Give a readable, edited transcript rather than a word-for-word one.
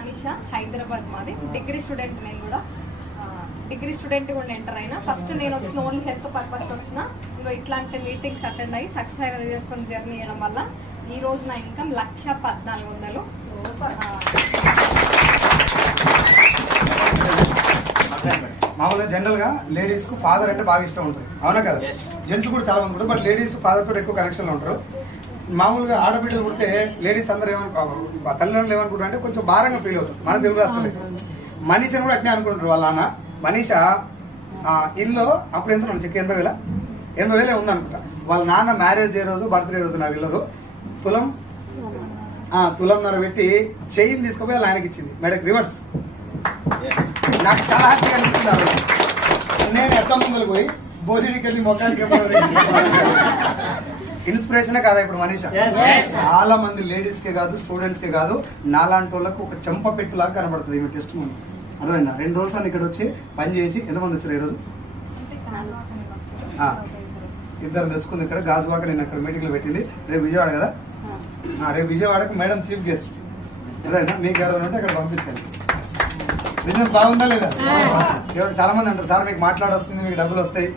మనీషా, హైదరాబాద్ మాది. Degree student. నేను కూడా డిగ్రీ స్టూడెంట్ కూడా ఎంటర్ అయినా. ఫస్ట్ నేను వచ్చిన ఓన్లీ హెల్త్ పర్పస్ వచ్చిన, ఇంకా ఇట్లాంటి మీటింగ్స్ అటెండ్ అయ్యి సక్సెస్ చేస్తున్న జర్నీ చేయడం వల్ల ఈ రోజు నా ఇన్కమ్ 1,14,00,000. మామూలుగా జనరల్ గా లేడీస్ కు ఫాదర్ అంటే బాగా ఇష్టం ఉంటుంది, అవునా కదా? జెంట్స్ కూడా చాలా మంది ఉంటారు, బట్ లేడీస్ ఫాదర్ తోటి ఎక్కువ కనెక్షన్ లో ఉంటారు. మామూలుగా ఆడబిడ్డలు పుడితే లేడీస్ అందరూ తల్లిదండ్రులు ఏమనుకుంటారు అంటే కొంచెం భారంగా ఫీల్ అవుతారు. మన తెలుగు రాష్ట్రాలు మనీషని కూడా అట్నే అనుకుంటారు. వాళ్ళ నాన్న మనీష ఇల్లు అప్పుడు ఎంత చెక్ 80,000 ఉందనుకుంటా. వాళ్ళ నాన్న మ్యారేజ్ డే రోజు, బర్త్డే రోజు నాకు తెలియదు, తులంన్నర పెట్టి చైన్ తీసుకుపోయి వాళ్ళ ఆయనకి ఇచ్చింది, మెడకి రివర్స్. నాకు చాలా హ్యాపీగా అనిపిస్తుంది. నేను ఎక్క ముందుకు పోయి భోజనకి వెళ్ళి మొక్కలకి ఇన్స్పిరేషనే కాదా ఇప్పుడు మనీష? చాలా మంది లేడీస్ కే కాదు, స్టూడెంట్స్ కే కాదు, నాలాంటి వాళ్ళకు ఒక చెంప పెట్టులాగా కనబడుతుంది ఈమె టెస్ట్ ముందు. అర్థమైందా? 2 రోజులు అని ఇక్కడ వచ్చి పని చేసి ఎంతమంది వచ్చారు ఈరోజు? 2 తెచ్చుకుంది. ఇక్కడ గాజువాక నేను అక్కడ మీటింగ్ లో పెట్టింది. రేపు విజయవాడ కదా, రేపు విజయవాడకు మేడం చీఫ్ గెస్ట్. అదేనా మీకు ఎవరైనా ఉంటే అక్కడ పంపించండి. బిజినెస్ బాగుందా లేదా? చాలా మంది అంటారు సార్ మీకు మాట్లాడొస్తుంది, మీకు డబ్బులు వస్తాయి.